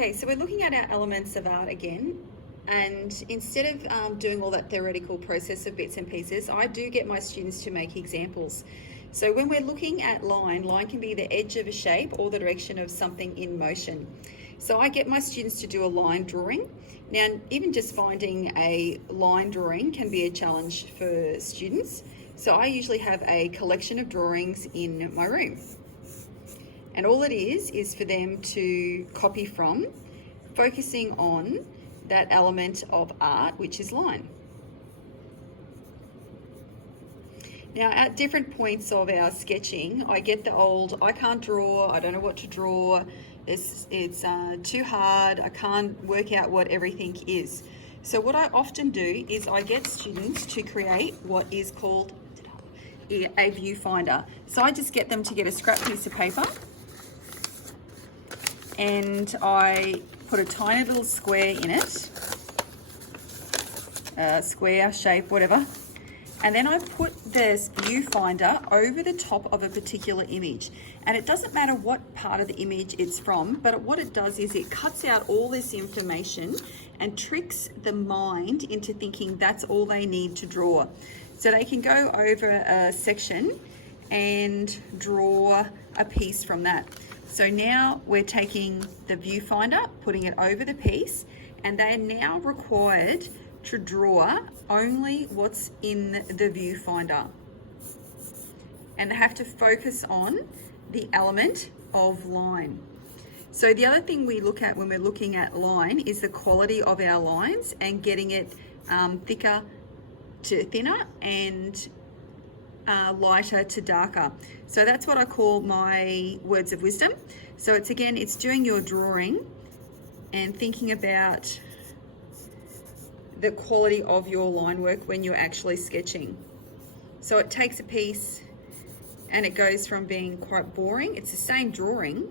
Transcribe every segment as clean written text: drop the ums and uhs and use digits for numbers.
Okay, so we're looking at our elements of art again, and instead of doing all that theoretical process of bits and pieces, I do get my students to make examples. So when we're looking at line can be the edge of a shape or the direction of something in motion. So I get my students to do a line drawing. Now, even just finding a line drawing can be a challenge for students. So I usually have a collection of drawings in my room. And all it is for them to copy from, focusing on that element of art, which is line. Now, at different points of our sketching, I get the old, I can't draw, I don't know what to draw, it's too hard, I can't work out what everything is. So what I often do is I get students to create what is called a viewfinder. So I just get them to get a scrap piece of paper, and I put a tiny little square in it, square, shape, whatever. And then I put this viewfinder over the top of a particular image. And it doesn't matter what part of the image it's from, but what it does is it cuts out all this information and tricks the mind into thinking that's all they need to draw. So they can go over a section and draw a piece from that. So now we're taking the viewfinder, putting it over the piece, and they are now required to draw only what's in the viewfinder. And they have to focus on the element of line. So the other thing we look at when we're looking at line is the quality of our lines and getting it thicker to thinner and lighter to darker. So that's what I call my words of wisdom. So it's doing your drawing and thinking about the quality of your line work when you're actually sketching. So it takes a piece and it goes from being quite boring, it's the same drawing,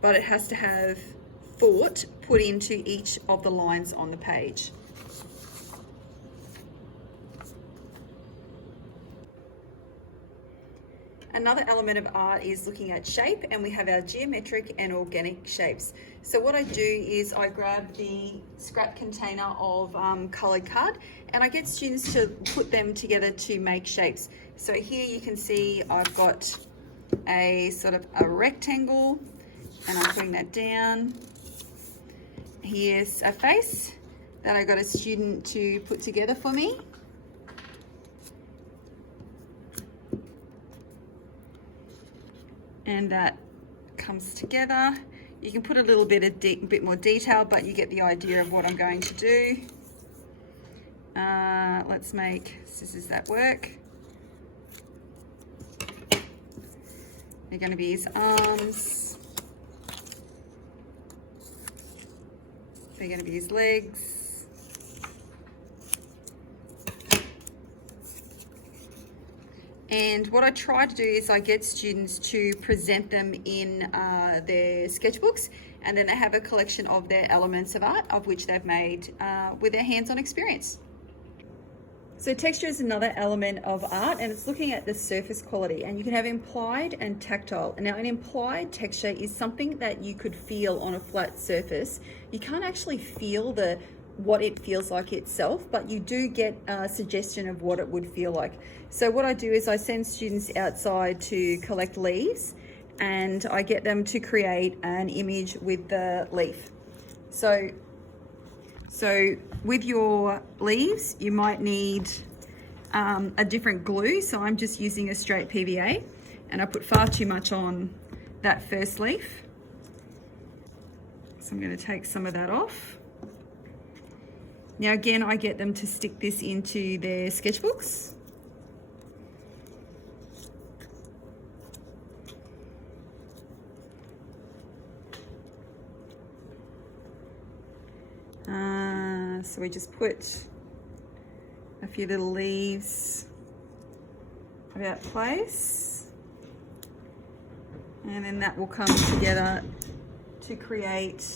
but it has to have thought put into each of the lines on the page. Another element of art is looking at shape, and we have our geometric and organic shapes. So what I do is I grab the scrap container of coloured card, and I get students to put them together to make shapes. So here you can see I've got a sort of a rectangle, and I'm putting that down. Here's a face that I got a student to put together for me. And that comes together. You can put a little bit more detail, but you get the idea of what I'm going to do. Let's make scissors that work. They're going to be his arms. They're going to be his legs. And what I try to do is I get students to present them in their sketchbooks, and then they have a collection of their elements of art of which they've made with their hands-on experience. So texture is another element of art, and it's looking at the surface quality, and you can have implied and tactile. Now, an implied texture is something that you could feel on a flat surface. You can't actually feel what it feels like itself, but you do get a suggestion of what it would feel like. So what I do is I send students outside to collect leaves, and I get them to create an image with the leaf. So with your leaves, you might need a different glue. So I'm just using a straight PVA, and I put far too much on that first leaf. So I'm going to take some of that off. Now again, I get them to stick this into their sketchbooks. So we just put a few little leaves about place, and then that will come together to create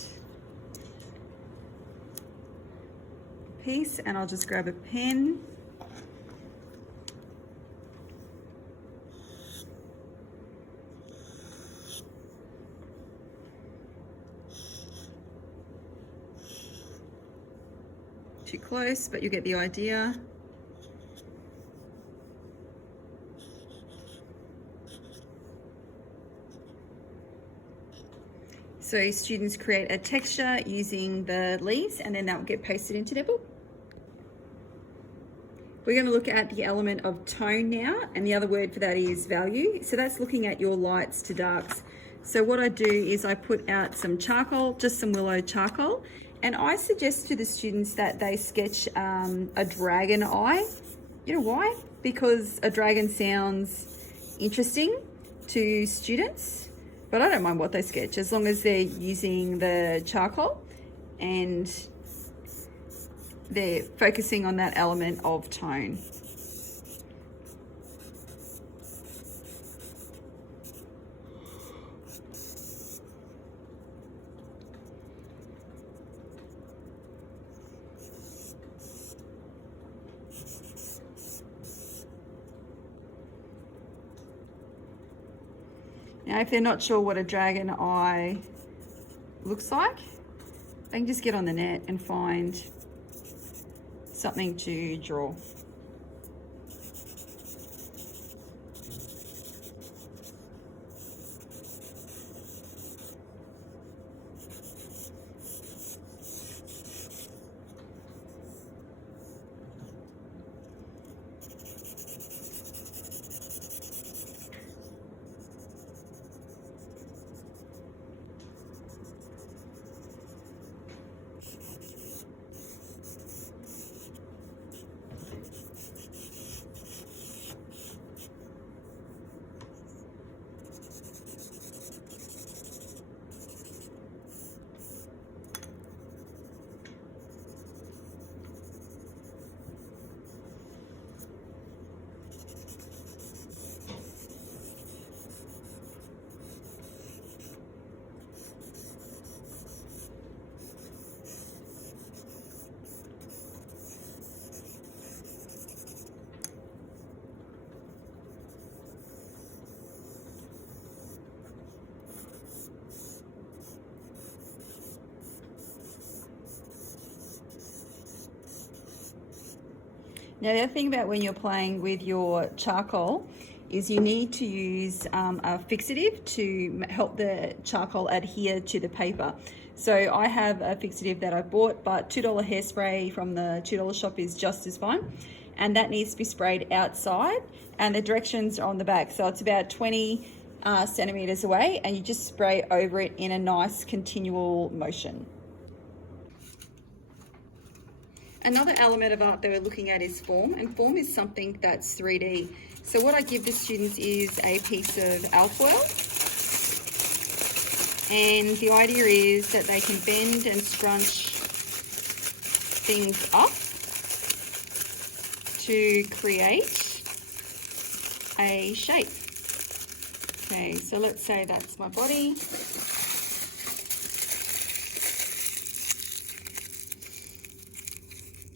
a piece. And I'll just grab a pen too close, but you get the idea. So students create a texture using the leaves, and then that will get pasted into their book. We're going to look at the element of tone now, and the other word for that is value. So that's looking at your lights to darks. So what I do is I put out some charcoal, just some willow charcoal, and I suggest to the students that they sketch a dragon eye. You know why? Because a dragon sounds interesting to students, but I don't mind what they sketch as long as they're using the charcoal and they're focusing on that element of tone. Now, if they're not sure what a dragon eye looks like, they can just get on the net and find something to draw. Now, the other thing about when you're playing with your charcoal is you need to use a fixative to help the charcoal adhere to the paper. So I have a fixative that I bought, but $2 hairspray from the $2 shop is just as fine. And that needs to be sprayed outside, and the directions are on the back. So it's about 20 centimeters away, and you just spray over it in a nice continual motion. Another element of art that we're looking at is form, and form is something that's 3D. So what I give the students is a piece of alfoil, and the idea is that they can bend and scrunch things up to create a shape. Okay, so let's say that's my body.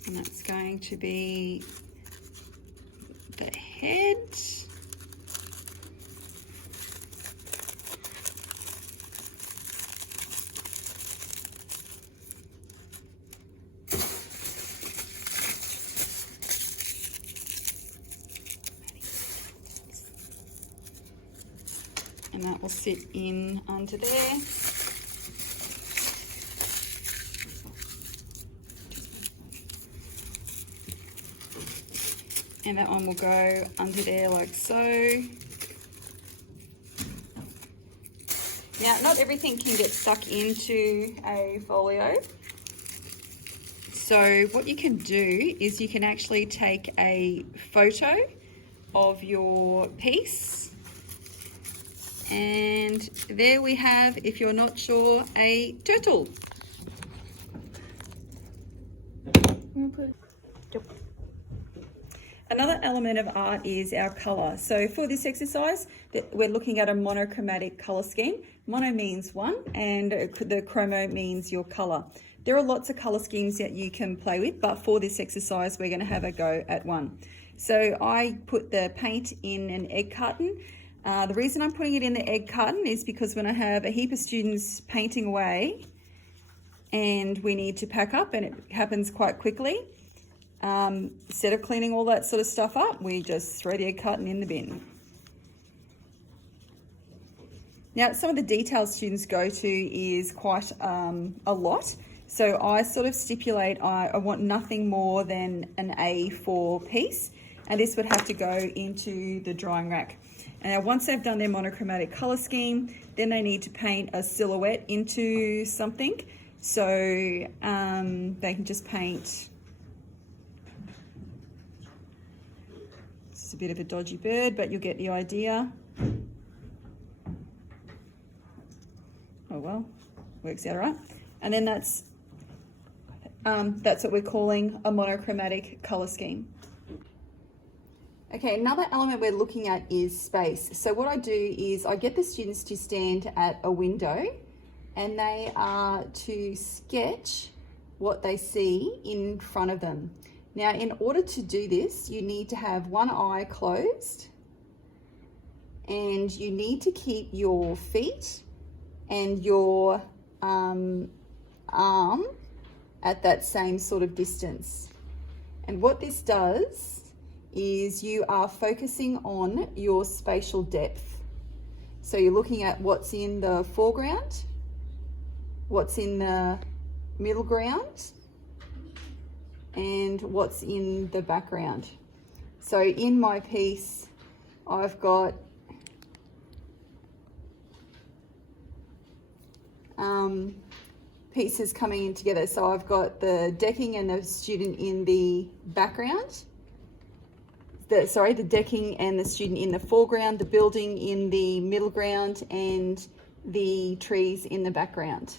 And that's going to be the head. And that will sit in under there. And that one will go under there like so. Now, not everything can get stuck into a folio. So what you can do is you can actually take a photo of your piece. And there we have, if you're not sure, a turtle. Another element of art is our colour. So for this exercise, we're looking at a monochromatic colour scheme. Mono means one, and the chromo means your colour. There are lots of colour schemes that you can play with, but for this exercise, we're going to have a go at one. So I put the paint in an egg carton. The reason I'm putting it in the egg carton is because when I have a heap of students painting away, and we need to pack up, and it happens quite quickly. Instead of cleaning all that sort of stuff up, we just throw the egg carton in the bin. Now, some of the details students go to is quite a lot. So I sort of stipulate I want nothing more than an A4 piece, and this would have to go into the drying rack. And now once they've done their monochromatic color scheme, then they need to paint a silhouette into something. So they can just paint, this is a bit of a dodgy bird, but you'll get the idea. Oh well, works out all right. And then that's what we're calling a monochromatic color scheme. Okay, another element we're looking at is space. So what I do is I get the students to stand at a window, and they are to sketch what they see in front of them. Now, in order to do this, you need to have one eye closed, and you need to keep your feet and your arm at that same sort of distance. And what this does is you are focusing on your spatial depth. So you're looking at what's in the foreground, what's in the middle ground, and what's in the background. So in my piece, I've got pieces coming in together. So I've got the decking and the student in the background. The decking and the student in the foreground, the building in the middle ground, and the trees in the background.